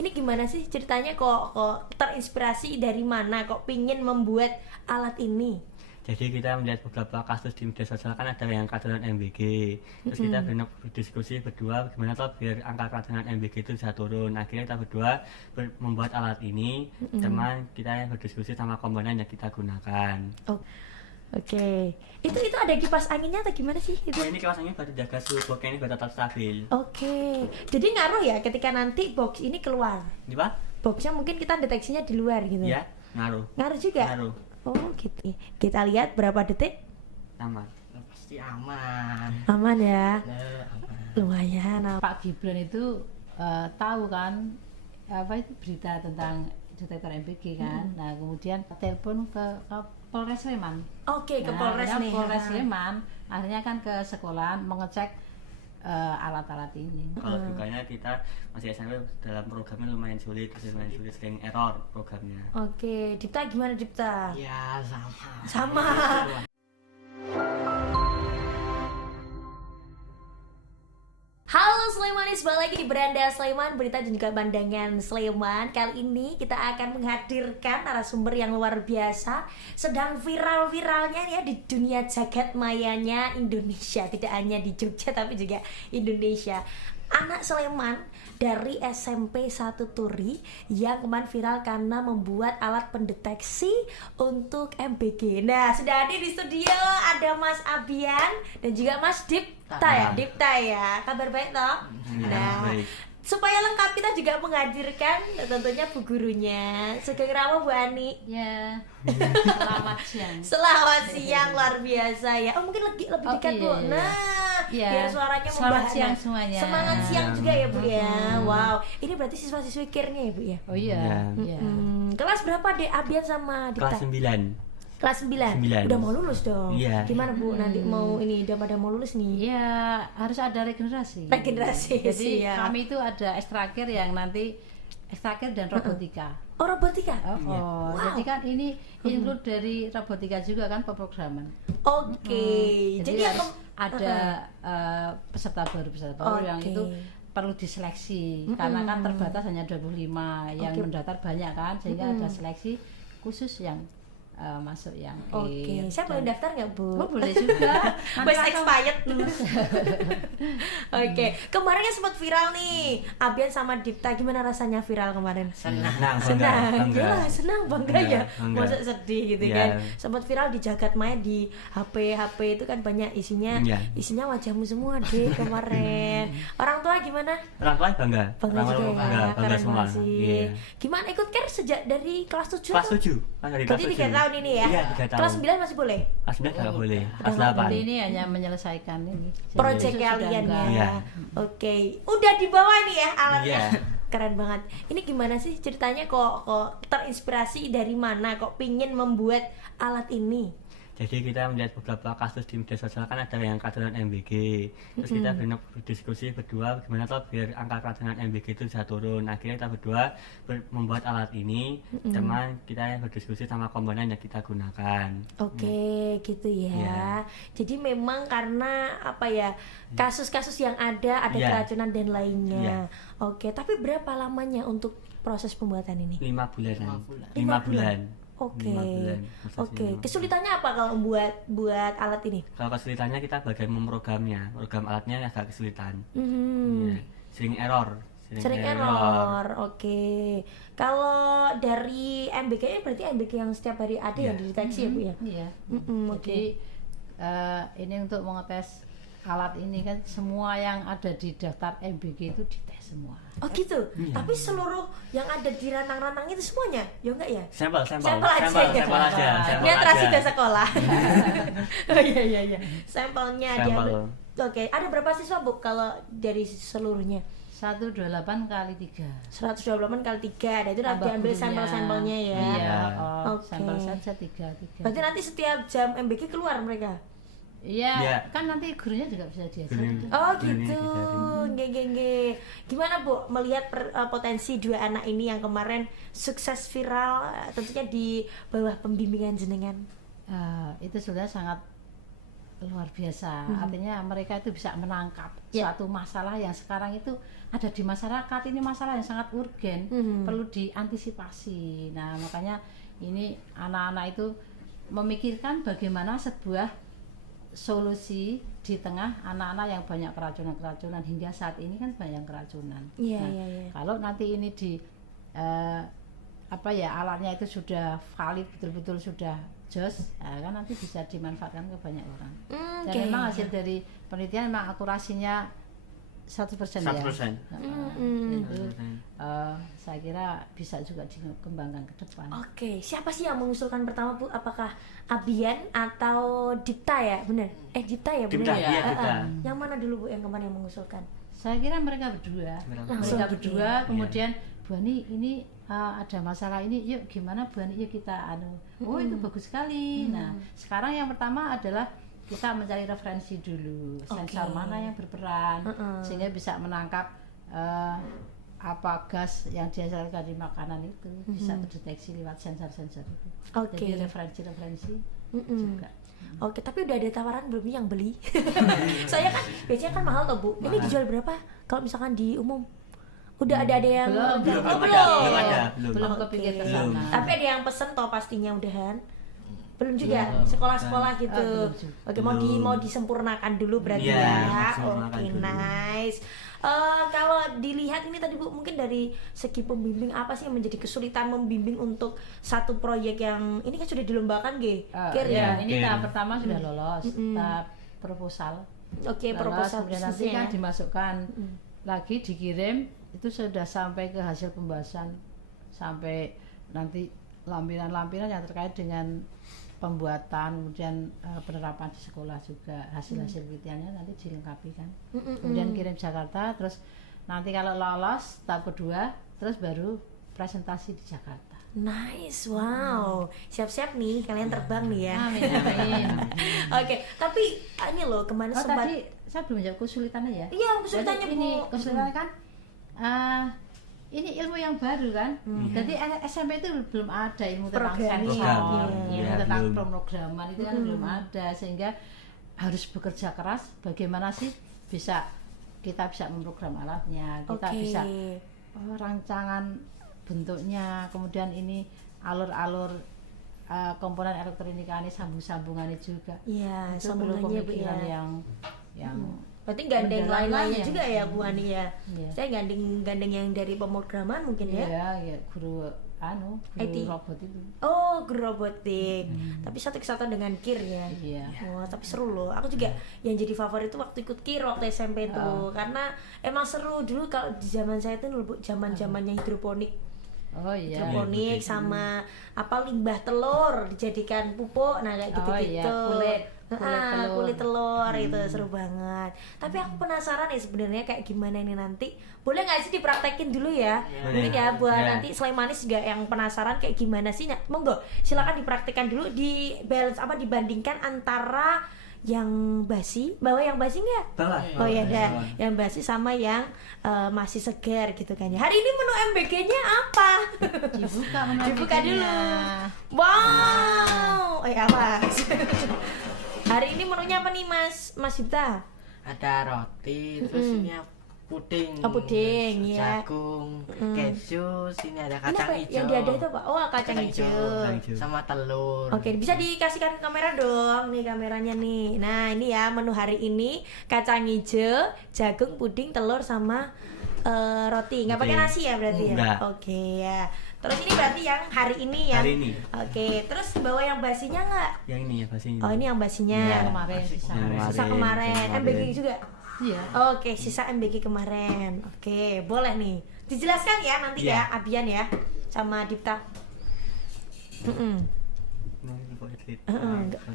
Ini gimana sih ceritanya, kok terinspirasi dari mana, kok pingin membuat alat ini? Jadi kita melihat beberapa kasus di media sosial, kan ada yang keracunan MBG. Terus kita berdiskusi berdua gimana tuh biar angka keracunan MBG itu bisa turun. Akhirnya kita berdua membuat alat ini, teman kita berdiskusi sama komponen yang kita gunakan. Oke. Itu ada kipas anginnya atau gimana sih itu? Oh, ini kipas angin buat jaga suhu box ini biar tetap stabil. Oke. Jadi ngaruh ya ketika nanti box ini keluar. Ini Pak? Boxnya mungkin kita deteksinya di luar gitu. Ya, ngaruh. Ngaruh juga? Ngaruh. Oh gitu. Kita lihat berapa detik? Aman. Pasti aman. Aman ya. Aman. Lumayan. Pak Gibran itu tahu kan apa itu berita tentang detektor MBG kan. Nah, kemudian telepon ke Polres Sleman. Oke, ke Polres nih. Polres Sleman akhirnya kan ke sekolah mengecek alat-alat ini. Kalau dukanya kita masih SMP, dalam programnya lumayan sulit sering error programnya. Oke, Dipta gimana Dipta? Ya sama. Sama. Halo Sleimanis, balik lagi di Beranda Sleman, berita dan juga pandangan Sleman. Kali ini kita akan menghadirkan narasumber yang luar biasa, sedang viral-viralnya ya di dunia jagat mayanya Indonesia. Tidak hanya di Jogja tapi juga Indonesia. Anak Sleman dari SMP 1 Turi yang kemarin viral karena membuat alat pendeteksi untuk MBG. Nah, sudah hadir di studio ada Mas Abian dan juga Mas Dipta ya. Kabar baik toh? Nah, baik. supaya lengkap kita juga menghadirkan tentunya bu gurunya. Sugeng Rama Bu Ani. Ya. Selamat siang. Selamat siang, luar biasa ya. Oh, mungkin lebih dekat Bu. Iya. Nah, Iya. biar suaranya Selamat membahana. siang semuanya. Semangat siang juga ya Bu ya. Wow, ini berarti siswa-siswi kirnya ya Bu ya. Oh iya. Iya. Iya. Kelas berapa deh Abian sama Dipta? Kelas 9. Kelas 9. 9. Udah mau lulus dong. Iya. Gimana Bu? Nanti mau ini udah pada mau lulus nih. Iya, harus ada regenerasi. Regenerasi, Jadi siap. kami itu ada ekstrakir yang nanti ekstrakir dan robotika. Oh, robotika. Oh, Wow. jadi kan ini include dari robotika juga kan pemrograman. Oke. Jadi harus yang ada peserta baru yang Oke. itu perlu diseleksi karena kan terbatas hanya 25 yang mendaftar banyak kan sehingga ada seleksi khusus yang masuk yang Oke, saya boleh daftar nggak Bu? Oh, boleh juga. Best expired. Oke, kemarin kan sempat viral nih Abian sama Dipta, gimana rasanya viral kemarin? Senang, Senang, bangga. ya, senang, bangga ya. Bangga. Masa sedih gitu Iya. kan? Sempat viral di jagat maya di HP itu kan banyak isinya, Iya. isinya wajahmu semua deh kemarin. Orang tua gimana? Orang tua bangga. Bangga Orang juga tua ya, bangga keren semua. banget sih. Iya. Gimana ikut care sejak dari kelas 7? Kelas 7. Kan dari kelas Berarti 3 7. tahun ini ya? Iya, 3 tahun. Kelas 9 masih boleh? Kelas 9 enggak boleh. Kelas Udah 8. Jadi ini hanya menyelesaikan ini. Project Jadi sudah kalian enggak. ya. Iya. Oke, udah dibawa nih ya alatnya. Iya. Keren banget. Ini gimana sih ceritanya, kok terinspirasi dari mana, kok pingin membuat alat ini? Jadi kita melihat beberapa kasus di media sosial, kan ada yang keracunan MBG. Terus kita berdiskusi berdua gimana tuh biar angka keracunan MBG itu bisa turun. Akhirnya kita berdua membuat alat ini, teman kita berdiskusi sama komponen yang kita gunakan. Oke, gitu ya. Iya. Jadi memang karena apa ya, kasus-kasus yang ada Iya. keracunan dan lainnya. Iya. Oke, tapi berapa lamanya untuk proses pembuatan ini? 5 bulanan. 5 5 bulan. Oke. 5 bulan prosesnya. Oke. Kesulitannya apa kalau buat alat ini? Kalau kesulitannya kita bagian memprogramnya. Program alatnya agak kesulitan. Hmm. Iya. Sering error. Sering error. Oke. Kalau dari MBK berarti MBK yang setiap hari ada yang dideteksi ya Bu ya? Iya. Oke. Jadi ini untuk mengetes alat ini kan semua yang ada di daftar MBG itu dites semua. Oh gitu. Tapi seluruh yang ada di rantang-rantang itu semuanya, ya enggak ya? Sampel Sampel aja. aja. Sampel aja. Ini atrasi udah sekolah. Oh iya. Sampelnya Sampel. diambil. Oke, ada berapa siswa Bu kalau dari seluruhnya? 128 kali 3. 128 kali 3. Nah, itu nanti diambil sampel-sampelnya ya. Iya, Oke. sampel saja 3. Berarti nanti setiap jam MBK keluar mereka. Iya, Iya. kan nanti gurunya juga bisa diajak. Gurunya. Oh Gurunya gitu. diajarin. Nge. Gimana Bu melihat potensi dua anak ini yang kemarin sukses viral tentunya di bawah pembimbingan jenengan? Itu sudah sangat luar biasa. Artinya mereka itu bisa menangkap Ya. suatu masalah yang sekarang itu ada di masyarakat. Ini masalah yang sangat urgen, perlu diantisipasi. Nah, makanya ini anak-anak itu memikirkan bagaimana sebuah solusi di tengah anak-anak yang banyak keracunan hingga saat ini kan banyak keracunan. Iya, Nah, iya, iya. kalau nanti ini di alatnya itu sudah valid, betul-betul sudah jos, kan nanti bisa dimanfaatkan ke banyak orang. Dan Oke. memang hasil dari penelitian memang akurasinya 100% ya. 100%. Itu saya kira bisa juga dikembangkan ke depan. Oke, siapa sih yang mengusulkan pertama Bu? Apakah Abian atau Dipta ya? Bener? Dipta ya bener Dipta, ya? iya, Dipta. Yang mana dulu Bu yang kemarin yang mengusulkan? Saya kira mereka berdua. Langsung Mereka gitu berdua ya? kemudian Bu Ani ini ada masalah ini, yuk gimana Bu Ani, yuk kita oh itu bagus sekali. Nah, sekarang yang pertama adalah kita mencari referensi dulu, sensor mana yang berperan sehingga bisa menangkap apa gas yang dihasilkan di makanan itu bisa terdeteksi lewat sensor-sensor itu. Oke. Jadi referensi juga. Oke, tapi udah ada tawaran belum nih yang beli? Saya kan biasanya kan mahal toh Bu. Ini dijual berapa? Kalau misalkan di umum? Udah ada yang Belum Oh, ada. Belum kepikir ke Belum. sana. Tapi ada yang pesen toh pastinya udahan. Belum juga sekolah-sekolah gitu. belum juga. Oke, mau disempurnakan dulu berarti Iya, ya. disempurnakan Oke, dulu. nice. Kalau dilihat ini tadi Bu, mungkin dari segi pembimbing apa sih yang menjadi kesulitan membimbing untuk satu proyek yang ini kan sudah dilombakan Kir Ya, ya? ini Oke. tahap pertama sudah lolos, tahap proposal. Oke, Lolos, proposal kemudian nanti bisnisnya kan ya. dimasukkan lagi, dikirim, itu sudah sampai ke hasil pembahasan, sampai nanti lampiran-lampiran yang terkait dengan pembuatan, kemudian penerapan di sekolah juga, hasil-hasil penelitiannya nanti dilengkapi kan. Kemudian kirim Jakarta, terus nanti kalau lolos tahap kedua, terus baru presentasi di Jakarta. Nice, wow. Siap-siap nih kalian terbang nih ya. Amin, amin. Oke, tapi ini loh kemarin Oh sempat tadi saya belum jawab kesulitannya ya. Iya, kesulitannya Jadi ini Bu. kesulitannya kan ini ilmu yang baru kan. Jadi SMP itu belum ada ilmu tentang Programming. sensor, Programming. ilmu Iya, tentang belum. pemrograman itu kan belum ada, sehingga harus bekerja keras. Bagaimana sih kita bisa memprogram alatnya, kita Oke. bisa rancangan bentuknya, kemudian ini alur-alur komponen elektronika ini sambung-sambungannya juga. Iya, Itu perlu sambungannya Bu pemikiran ya. yang Berarti gandeng mendalam lain-lainnya ya. juga ya Bu Ani ya. Iya. Saya gandeng yang dari pemrograman mungkin ya. ya guru IT. robot itu. Oh, guru robotik. Tapi satu kesatuan dengan Kir ya. Iya. Wah, tapi seru loh. Aku juga yang jadi favorit itu waktu ikut Kir waktu SMP tuh. Karena emang seru dulu kalau di zaman saya tuh dulu Bu, zaman-zamannya hidroponik. Oh iya. Hidroponik sama apa limbah telur dijadikan pupuk, nah kayak Oh gitu-gitu. iya, kulit telur. Itu seru banget. Tapi aku penasaran ya sebenarnya kayak gimana ini nanti. Boleh nggak sih dipraktekin dulu ya? Mungkin ya buat Ya. nanti Slemanis juga yang penasaran kayak gimana sih. Monggo silakan dipraktekkan dulu, di balance apa dibandingkan antara yang basi, bawa yang basi nggak? Bawa. Oh ya, Bawa. ada yang basi sama yang masih segar gitu kan ya. Hari ini menu MBG-nya apa? Dibuka Dibuka dulu. Wow. Apa? Hari ini menunya apa nih Mas Yipta? Ada roti, terus ini puding. Oh, puding, ya. Jagung, keju, sini ada Ini kacang apa hijau. yang diada itu apa? Oh, kacang hijau. Kacang hijau. Sama telur. Oke, bisa dikasihkan kamera dong, nih kameranya nih. Nah, ini ya menu hari ini, kacang hijau, jagung, puding, telur sama roti. Nggak pakai Oke. nasi ya berarti ya? Nggak. Oke ya. Terus ini berarti yang hari ini ya? Hari ini. Oke, terus bawa yang basinya nggak? Yang ini ya pastinya. Oh, ini yang basinya. Yang kemarin sisa. Sisa kemarin. MBG juga? Iya. Oke, sisa MBG kemarin. Oke, boleh nih. Dijelaskan ya nanti Iya. ya, Abian ya, sama Dipta.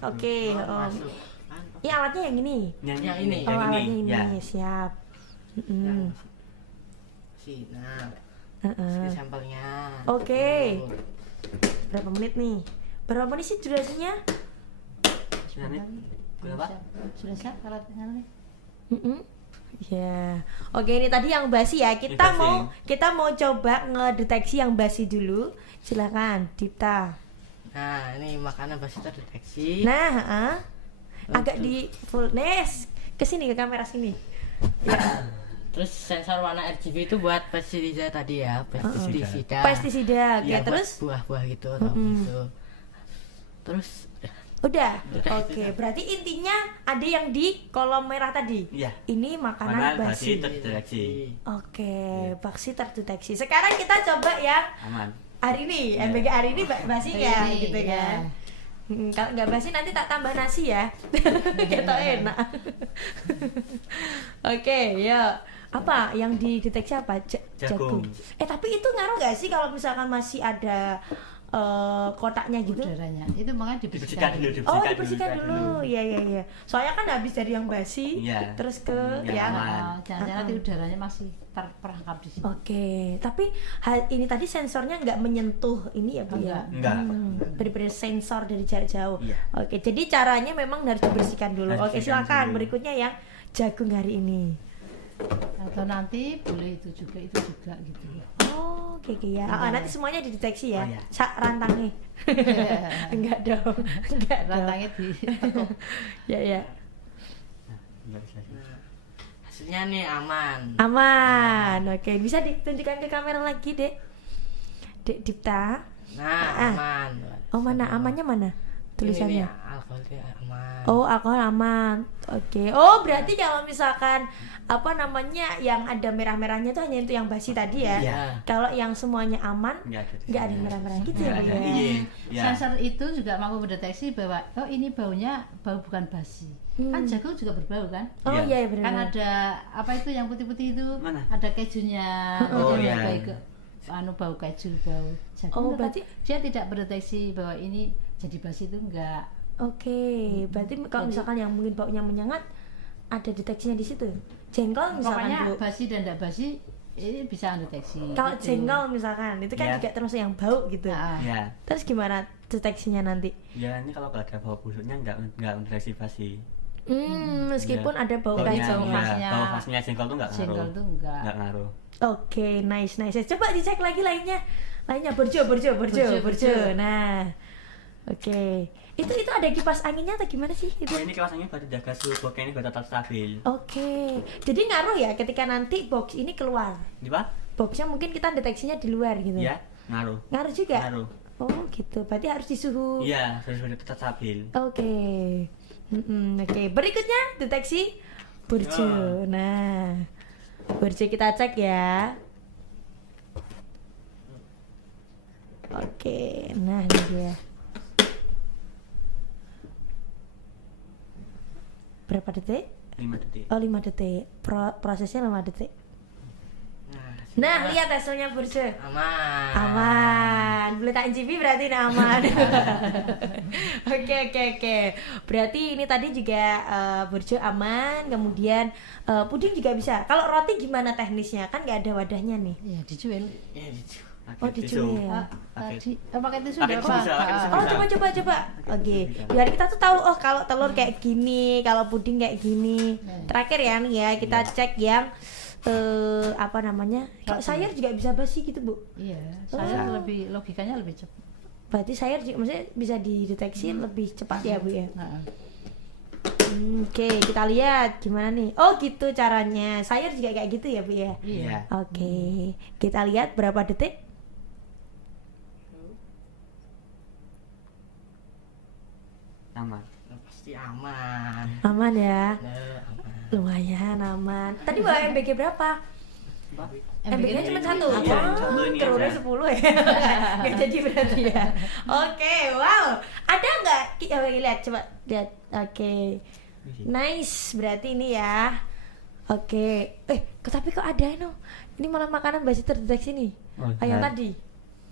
Oke, Masuk. ini alatnya yang ini. Yang Yang ini. Oh, alatnya ini, Ya. siap. Sini, nah, Heeh. ini sampelnya. Oke. Tuh. Berapa menit nih? Berapa menit sih durasinya? Berapa? Sudah siap alatnya nih. Ya. Oke, ini tadi yang basi ya. Ini Kita basi. mau coba ngedeteksi yang basi dulu. Silakan, Dipta. Nah, ini makanan basi terdeteksi. Nah, agak di full Nes kesini ke kamera sini. Terus sensor warna RGB itu buat pestisida tadi ya, pestisida. Pestisida, oke, Iya, buat terus buah-buah gitu atau gitu. Terus udah. Udah, Oke, berarti intinya ada yang di kolom merah tadi. Iya. Ini makanan basi. terdeteksi. Oke, basi terdeteksi. Sekarang kita coba yang Aman. hari ini, MBG hari ini basi kan, Ini, gitu iya. kan. Kalau nggak basi nanti tak tambah nasi ya, kita enak. Oke, ya. Apa yang dideteksi apa? Jagung. Tapi itu ngaruh nggak sih kalau misalkan masih ada kotaknya gitu? Udaranya itu makanya Dibersihkan dibersihkan. dulu, Oh, dibersihkan dulu. Iya, iya, iya. Soalnya kan habis dari yang basi, Iya. terus ke Yang yang aman. Jangan-jangan nanti udaranya masih terperangkap di sini. Oke, tapi ini tadi sensornya nggak menyentuh ini ya Bu ya? Enggak. Benar-benar sensor dari jarak jauh. Iya. Oke, jadi caranya memang harus dibersihkan dulu. Harus Oke, dibersihkan silakan dulu. berikutnya yang jagung hari ini. Atau nanti boleh itu juga gitu. Oh, oke, ya. Nanti semuanya dideteksi ya. Oh, iya. Rantangnya. Enggak dong. Enggak dong. Rantangnya di Ya, ya. Enggak bisa. hasilnya nih aman. Aman. Oke, bisa ditunjukkan ke kamera lagi, Dek. Dek Dipta. Nah, aman. Oh, mana amannya mana? Tulisannya. Ini alkoholnya aman. Oh, alkohol aman. Oke. Oh, berarti kalau misalkan apa namanya yang ada merah-merahnya itu hanya itu yang basi tadi ya. Iya. Kalau yang semuanya aman, nggak ada merah-merah gitu ya, Nggak Bu ada. ya? Iya. Ya. sensor itu juga mampu mendeteksi bahwa oh ini baunya bau bukan basi. Kan jagung juga berbau kan? Oh Iya. iya, benar. Kan ada apa itu yang putih-putih itu? Mana? Ada kejunya. Oh, Jadi iya. bau keju, bau jagung. Oh, itu kan berarti- dia tidak mendeteksi bahwa ini jadi basi itu enggak. Oke, berarti kalau misalkan yang mungkin baunya menyengat ada deteksinya di situ. Jengkol misalkan Pokoknya Bu. basi dan tidak basi ini bisa mendeteksi. Kalau gitu. jengkol misalkan itu kan Iya. juga termasuk yang bau gitu. Nah, Ya. Terus gimana deteksinya nanti? Ya ini kalau nggak ada bau busuknya nggak mendeteksi pasti. Meskipun Iya. ada bau Baunya, kacang. bau khasnya. Bau khasnya jengkol tuh nggak jengkol ngaruh. itu enggak. Nggak ngaruh. Oke, nice. Coba dicek lagi lainnya. Burjo. Burjo. Nah, oke. Itu ada kipas anginnya atau gimana sih itu? Oh, ini kiwasannya buat jaga suhu boxnya ini buat tetap stabil. Oke. Jadi ngaruh ya ketika nanti box ini keluar. Ini pak? Boxnya mungkin kita deteksinya di luar gitu. Ya, ngaruh. Ngaruh juga. Ngaruh. Oh gitu. Berarti harus di suhu. Iya, suhu tetap stabil. Oke. Oke. Berikutnya deteksi burjo. Nah, burjo kita cek ya. Oke. Nah ini dia. Berapa detik? 5 detik. Oh 5 detik. Prosesnya 5 detik. Nah, Nah, lihat hasilnya burjo. aman. Aman. Boleh tak incipin berarti ini aman. Oke. Berarti ini tadi juga burjo aman, kemudian puding juga bisa. Kalau roti gimana teknisnya? Kan nggak ada wadahnya nih. Ya dijual. Ya, gitu. Oh, dijual. Pakai Tadi pakai tisu Pakai enggak tisu bisa, pakai tisu apa? bisa. Oh, coba. Oke. Biar kita tuh tahu oh kalau telur kayak gini, kalau puding kayak gini. Terakhir ya nih ya, kita cek yang apa namanya? Kalau sayur juga bisa basi gitu, Bu. Iya, saya lebih logikanya lebih cepat. Berarti sayur juga maksudnya bisa dideteksi lebih cepat ya, Bu ya. Nah, Oke, kita lihat gimana nih. Oh, gitu caranya. Sayur juga kayak gitu ya, Bu ya. Iya. Oke. Kita lihat berapa detik? Aman. Pasti aman. Aman ya. Nah, aman. Lumayan aman. Tadi bawa MBG berapa? MBG-nya cuma satu. Iya, Oh, satu ini telurnya aja. 10 ya. Nggak jadi berarti ya. Oke, wow. Ada nggak? Lihat, coba lihat. Oke. Nice, berarti ini ya. Oke. Tapi kok ada no? Ini malah makanan basi terdeteksi nih. Oh, Yang iya. tadi.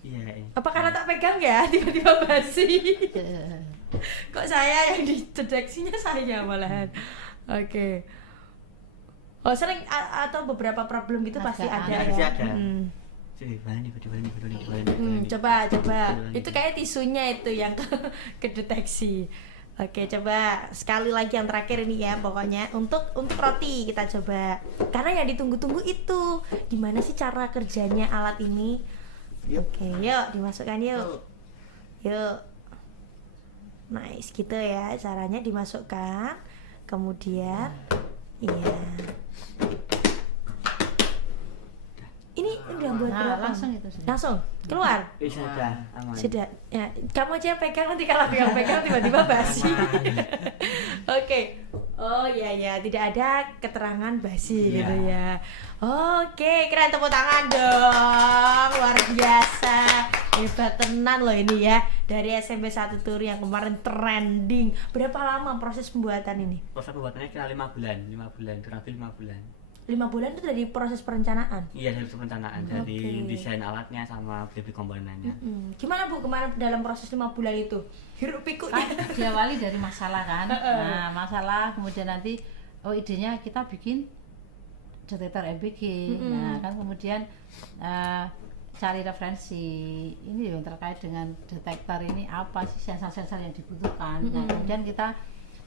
Iya. Apa karena tak pegang ya tiba-tiba basi? eh, Kok saya yang dideteksinya saya malahan. Oke. Oh sering atau beberapa problem gitu pasti Ada, ada pasti ya. ada. Hmm. Sini, balik. Coba itu kayak tisunya itu yang kedeteksi. Oke, coba sekali lagi yang terakhir ini ya pokoknya untuk roti kita coba. Karena yang ditunggu-tunggu itu gimana sih cara kerjanya alat ini? Oke, yuk dimasukkan yuk. Yuk. Nice gitu ya caranya dimasukkan. Kemudian iya. Ini udah buat Nah, berapa? langsung itu sudah. Langsung keluar. Sudah aman. Sudah. Ya, kamu aja yang pegang, nanti kalau dia pegang tiba-tiba basi. Oke. Oh iya ya, tidak ada keterangan basi Iya. gitu ya. Oke, keren, tepuk tangan dong. Luar biasa. Hebat tenan loh ini ya. Dari SMP 1 Turi yang kemarin trending. Berapa lama proses pembuatan ini? Proses pembuatannya kira 5 bulan, kurang lebih 5 bulan. 5 bulan itu dari proses perencanaan. Iya, dari perencanaan, dari desain alatnya sama beli komponennya. Gimana Bu kemarin dalam proses 5 bulan itu? Hiruk pikuknya. Kan diawali dari masalah kan. Nah, masalah kemudian nanti idenya kita bikin detektor MBG. Nah, kan kemudian cari referensi ini yang terkait dengan detektor ini apa sih sensor-sensor yang dibutuhkan. Nah, kemudian kita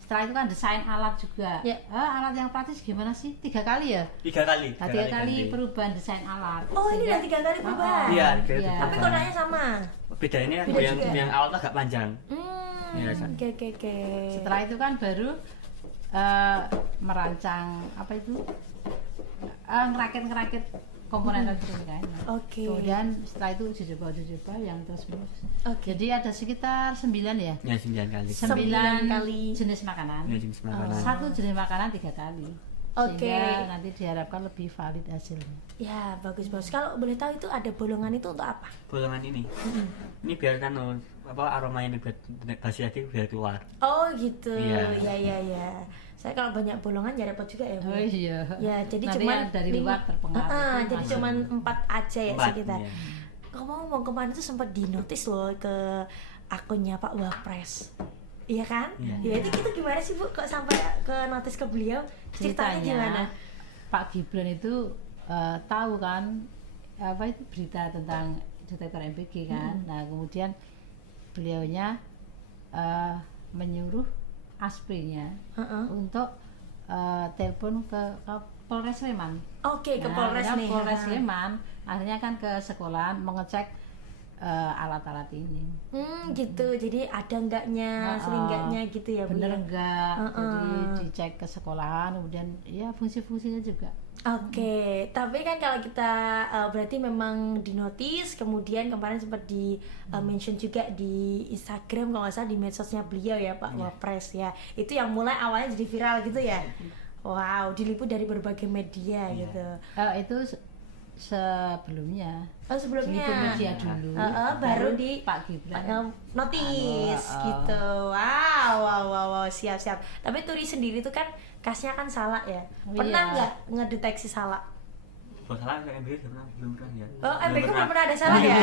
setelah itu kan desain alat juga. Ya. Alat yang praktis gimana sih? 3 kali ya? 3 kali. Nah, 3 kali perubahan desain alat. Oh, ini udah 3 kali perubahan. Iya, Iya. Tapi kodanya sama. Beda ini Beda yang juga. yang awal agak panjang. Iya, Oke. Setelah itu kan baru merancang apa itu ngerakit komponen elektronikanya. Oke. Kemudian setelah itu uji coba yang terus menerus. Oke. Jadi ada sekitar 9 ya. Ya 9 kali. 9 kali. Jenis makanan. Ya, jenis makanan. Satu jenis makanan 3 kali. Oke. Sehingga nanti diharapkan lebih valid hasilnya. Ya, bagus. Kalau boleh tahu itu ada bolongan itu untuk apa? Bolongan ini. Ini biar kan aroma yang dibuat basi tadi biar keluar. Oh, gitu. Iya. Ya. Saya kalau banyak bolongan ya repot juga ya, Bu. Oh iya. Ya, jadi Nanti cuman yang dari luar terpengaruh. Itu jadi masuk. cuman 4 aja ya 4, sekitar. iya. Ngomong kemarin tuh sempat dinotis loh ke akunnya Pak Wapres. Iya kan? Iya. Ya itu gimana sih Bu kok sampai ke notis ke beliau? Ceritanya gimana? Pak Gibran itu tahu kan apa itu berita tentang detektor MBG kan. Nah, kemudian beliaunya menyuruh aspirnya untuk telepon ke Polres Sleman. Oke, ke Nah, Polres akhirnya nih. Polres Sleman akhirnya kan ke sekolahan mengecek alat-alat ini. Gitu. Jadi ada enggaknya, asli enggaknya gitu ya, Bu. Bener ya? enggak? Jadi dicek ke sekolahan, kemudian ya fungsi-fungsinya juga. Oke, tapi kan kalau kita berarti memang dinotis, kemudian kemarin sempat di mention juga di Instagram kalau nggak salah di medsosnya beliau ya Pak Wapres ya. Itu yang mulai awalnya jadi viral gitu ya. Wow, diliput dari berbagai media gitu. Itu sebelumnya. Oh, sebelumnya. Diliput media dulu. Baru di Pak Gibran. notis gitu. Wow, siap. Tapi Turi sendiri tuh kan kasnya kan salah ya. Pernah Iya. nggak ngedeteksi salah? Kalau salah MBG belum pernah ya. Oh, MBG belum pernah ada salah ya?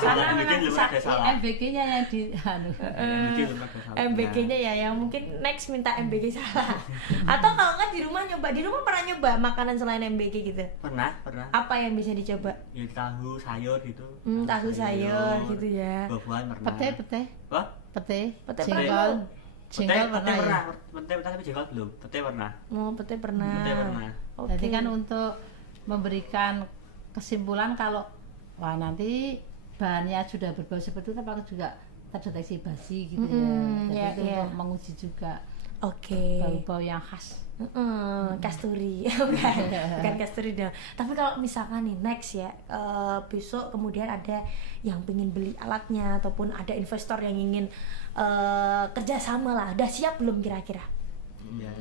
Karena MBG belum ada salah. MBG-nya yang di MBG belum ada salah. MBG-nya ya yang mungkin next minta MBG salah. Atau kalau nggak di rumah pernah nyoba makanan selain MBG gitu. Pernah. Apa yang bisa dicoba? Ya tahu, sayur gitu. Tahu sayur gitu ya. Buah-buahan pernah. pete, Wah, Pete jengkol, jengkol pernah ya. Pete tapi jengkol belum. Pete pernah. Oh, pete pernah. Pete pernah. Oke. Jadi kan untuk memberikan kesimpulan kalau wah nanti bahannya sudah berbau seperti itu apakah juga terdeteksi basi gitu ya. Jadi ya, itu ya. untuk menguji juga Oke. bau-bau yang khas. Kasturi. bukan kasturi dong. Tapi kalau misalkan nih next ya, besok kemudian ada yang pengen beli alatnya ataupun ada investor yang ingin kerjasama lah, udah siap belum kira-kira? Iya.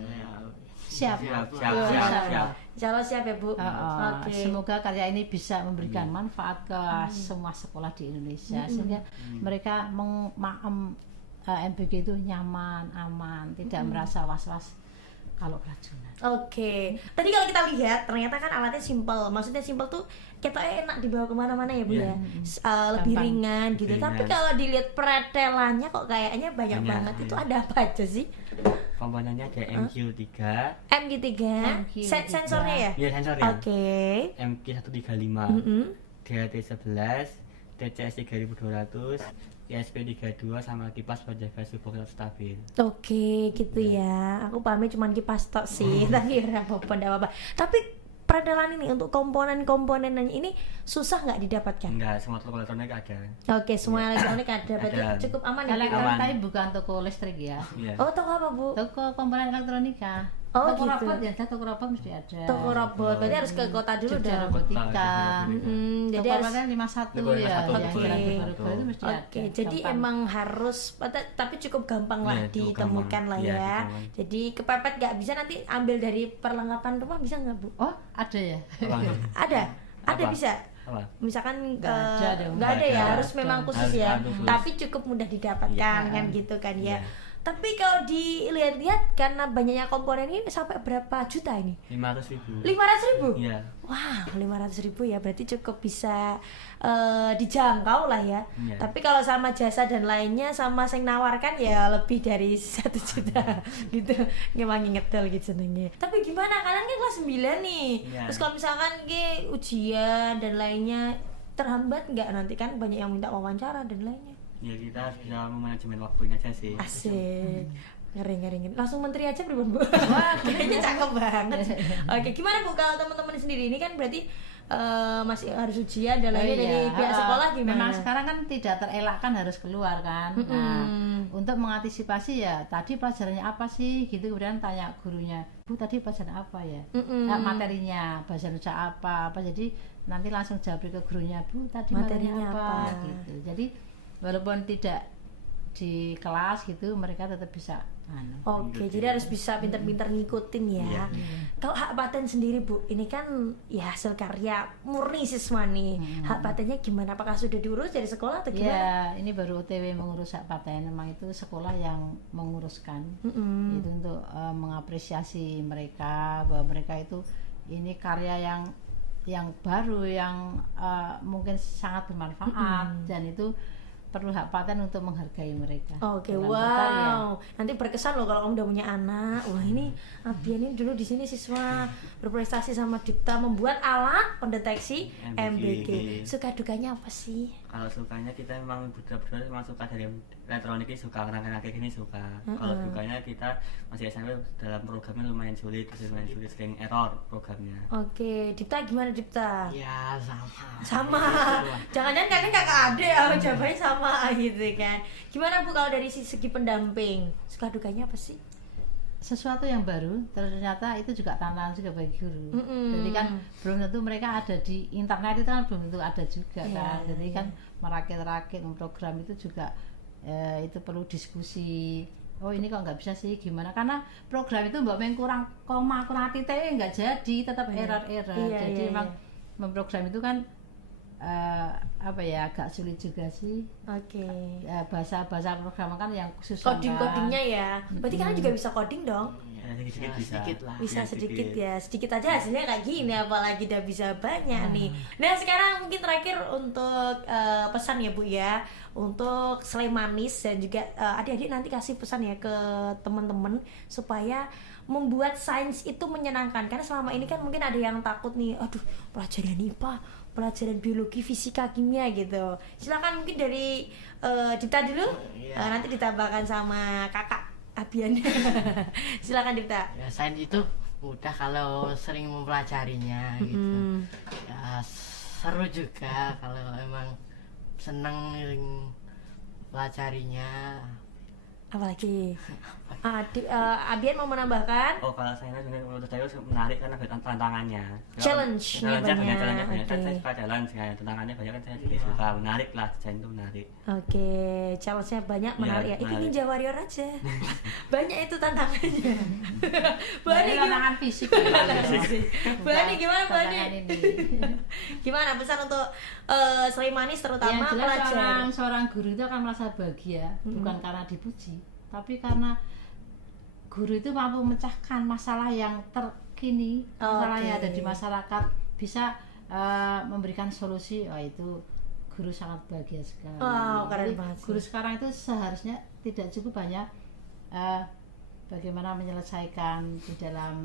Siap. Siap. Insya Allah siap ya Bu. Oke. Semoga karya ini bisa memberikan manfaat ke semua sekolah di Indonesia sehingga mereka MBG itu nyaman, aman, tidak merasa was-was kalau keracunan. Oke. Tadi kalau kita lihat ternyata kan alatnya simple. Maksudnya simple tuh kita enak dibawa kemana-mana ya Bu Iya. ya. Lebih Gampang. ringan gitu. Lebih Tapi ringan. kalau dilihat pretelannya kok kayaknya banyak Banyak, banget. Itu iya. ada apa aja sih? Komponennya ada MQ3, MG3, MG3. sensornya ya? ya sensor ya. Oke. MQ135, DHT11, TCS 3200, ISP32 sama kipas penjaga suhu stabil. Oke, gitu ya. Aku pahamnya cuma kipas tok sih, tapi ya nggak apa-apa, nggak apa-apa. Tapi peredaran ini untuk komponen-komponennya ini susah nggak didapatkan? Enggak, semua toko elektronik ada. Oke, semua elektronik ada, berarti Ada. cukup aman ya Bu? Elektronik Aman. tapi bukan toko listrik ya. Iya. Oh, toko apa Bu? Toko komponen elektronika. Oh, toko gitu. robot ya, toko robot mesti ada. Toko robot, berarti harus ke kota dulu Jogja dong. Robotika. Jadi Toko harus robotnya 51 Toko ya, 51, yang oke. jalan di baru itu mesti ada. Oke, jadi Gampang. emang harus, tapi cukup gampang lah Iya, cukup ditemukan gampang. lah Iya, ya. gampang. Jadi kepepet nggak bisa nanti ambil dari perlengkapan rumah bisa nggak Bu? Oh, ada ya. Apa? Ada Apa? bisa. Apa? Misalkan Nggak ada dong. nggak ada ya, Nggak ada. harus memang khusus Harus ya. khusus. Tapi cukup mudah didapatkan Iya. kan gitu kan ya. Iya. Tapi kalau dilihat-lihat karena banyaknya komponen ini sampai berapa juta ini? 500.000. 500.000? Iya. Wow, 500.000 ya, berarti cukup bisa dijangkau lah ya. Iya. Tapi kalau sama jasa dan lainnya sama yang nawarkan ya lebih dari 1 juta gitu. Nggak ngedel gitu senengnya. Tapi gimana? Kalian kan kelas 9 nih. Iya. Terus kalau misalkan ujian dan lainnya terhambat nggak, nanti kan banyak yang minta wawancara dan lainnya. Ya kita harus bisa memanajemen waktunya aja sih. Asik. Ngeri. Langsung menteri aja berubah Bu. Wah, kayaknya cakep banget. Oke, gimana Bu kalau teman-teman sendiri ini kan berarti masih harus ujian dan lainnya dari pihak sekolah gimana? Memang sekarang kan tidak terelakkan harus keluar kan. Nah, untuk mengantisipasi ya tadi pelajarannya apa sih gitu, kemudian tanya gurunya, Bu tadi pelajaran apa ya? Materinya bahasa Indonesia apa? Jadi nanti langsung jawab ke gurunya, Bu tadi materinya apa? Gitu. Jadi walaupun tidak di kelas gitu mereka tetap bisa Oke, jadi harus bisa pinter-pinter ngikutin ya. Kalau hak paten sendiri Bu, ini kan ya hasil karya murni siswa nih. Hak patennya gimana? Apakah sudah diurus dari sekolah atau gimana? Ya, ini baru OTW mengurus hak paten. Memang itu sekolah yang menguruskan. Itu untuk mengapresiasi mereka bahwa mereka itu ini karya yang baru yang mungkin sangat bermanfaat dan itu perlu hak paten untuk menghargai mereka. Oke, dalam wow. berkarya. Nanti berkesan loh kalau kamu udah punya anak. Wah, ini Abian ini dulu di sini siswa berprestasi sama Dipta membuat alat pendeteksi MBG. Suka dukanya apa sih? Kalau sukanya kita memang berdua memang suka dari elektronik ini, suka rangka-rangka ini suka. Kalau dukanya kita masih SMP dalam programnya lumayan sulit sering error programnya. Oke, Dipta gimana Dipta? Ya sama. Sama. Jangan-jangan kalian kakak adik jawabannya sama gitu kan. Gimana Bu kalau dari segi pendamping? Suka dukanya apa sih? Sesuatu yang baru ternyata itu juga tantangan juga bagi guru. Jadi kan belum tentu mereka ada di internet, itu kan belum tentu ada juga kan. Jadi kan merakit-rakit memprogram itu juga itu perlu diskusi. Oh ini kok nggak bisa sih, gimana? Karena program itu mbak main kurang koma kurang titik nggak jadi, tetap error. Jadi memang memprogram itu kan apa ya agak sulit juga sih. Oke. Bahasa program kan yang khusus Codingnya ya. Berarti kalian juga bisa coding dong? Ya, sedikit bisa. sedikit lah. Bisa Ya, sedikit ya, sedikit aja hasilnya kayak gini, apalagi udah bisa banyak nih. Nah sekarang mungkin terakhir untuk pesan ya Bu ya, untuk Slemanis dan juga adik-adik nanti kasih pesan ya ke teman-teman supaya membuat sains itu menyenangkan. Karena selama ini kan mungkin ada yang takut nih, aduh pelajaran IPA, pelajaran biologi, fisika, kimia gitu. Silakan mungkin dari Dipta dulu, nanti ditambahkan sama kakak Abian. Silakan Dipta. Ya sains itu mudah kalau sering mempelajarinya gitu. Ya seru juga kalau emang seneng pelajarinya. Apalagi Abian mau menambahkan Oh kalau saya menurut saya menarik karena ada tantangannya. Challenge-nya banyak. Challenge-nya Oke. saya suka challenge ya. Tantangannya banyak kan saya juga suka, menarik lah, desain itu menarik. Oke, challenge-nya banyak, menarik ya. Itu menarik. Ninja Warrior aja. Banyak itu tantangannya. Bani Ini gimana? tantangan fisik. Bani gimana Bani? Tantangan ini. Gimana pesan untuk Slemanis terutama Yang jelas pelajar? seorang guru itu akan merasa bahagia bukan karena dipuji, tapi karena guru itu mampu memecahkan masalah yang terkini, masalah yang ada di masyarakat, bisa memberikan solusi. Oh itu guru sangat bahagia sekali. Wow, keren Jadi, banget sih. guru sekarang itu seharusnya tidak cukup hanya bagaimana menyelesaikan di dalam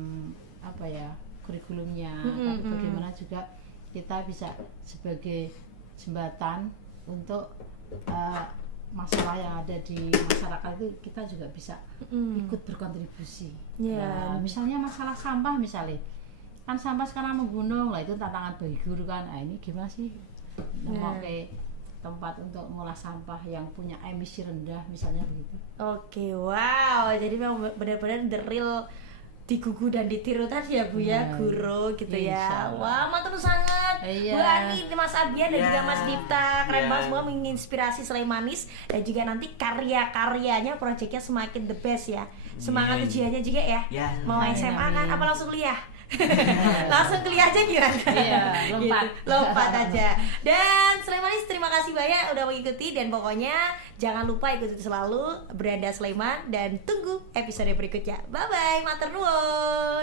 apa ya kurikulumnya, tapi bagaimana juga kita bisa sebagai jembatan untuk masalah yang ada di masyarakat itu kita juga bisa ikut berkontribusi. Ya. Misalnya masalah sampah misalnya kan sampah sekarang menggunung lah, itu tantangan bagi guru kan. Nah ini gimana sih memakai tempat untuk mengolah sampah yang punya emisi rendah misalnya begitu. Oke, wow. Jadi memang benar-benar the real digugu dan ditiru tadi ya Bu ya, Nah, guru gitu insya ya. Allah. Wah, matur sangat. Iya. Bu Ani, Mas Abian dan Iya. juga Mas Dipta, keren Iya. banget semua menginspirasi Sleimanis dan juga nanti karya-karyanya proyeknya semakin the best ya. Semangat Amin. ujiannya juga ya. Ya. Mau Amin, SMA kan amin. apa langsung kuliah? Langsung kuliah aja gimana? Iya, lompat. Gitu, lompat aja. Dan Sleimanis terima kasih banyak udah mengikuti dan pokoknya jangan lupa ikuti selalu Beranda Sleiman dan tunggu episode berikutnya. Bye bye, matur nuwun.